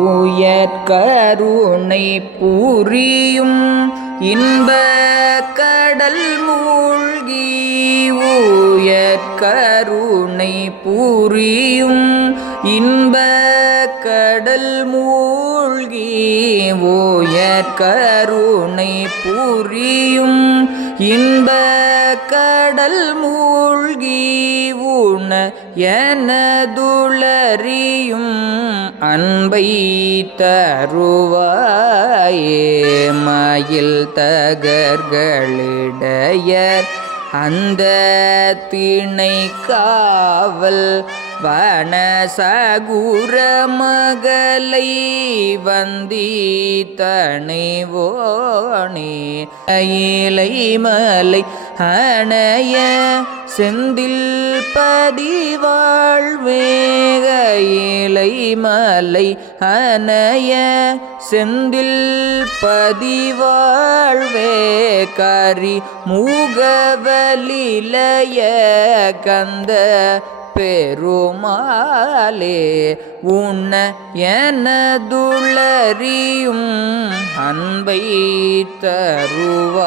உயர்கருணை புரியும் இன்பக் கடல் மூழ்கி உயர்கருணை புரியும் இன்பக் கடல் மூழ்கி உயர்கருணை புரியும் இன்பக் கடல் மூழ்கி உண எனதுளறியும் அன்பை தருவாயே மயில் தகர்களிடையர் அந்த திணை காவல் வனசகுர மகளை வந்தித்தனைவோனே இலை மலை அணைய செந்தில் பதிவாழ்வேக இலை மலை அணைய செந்தில் பதிவாழ்வே கரி மூகவலிலய கந்த பெருமாளே உன்ன எனதுளறியும் அன்பை தருவாயே.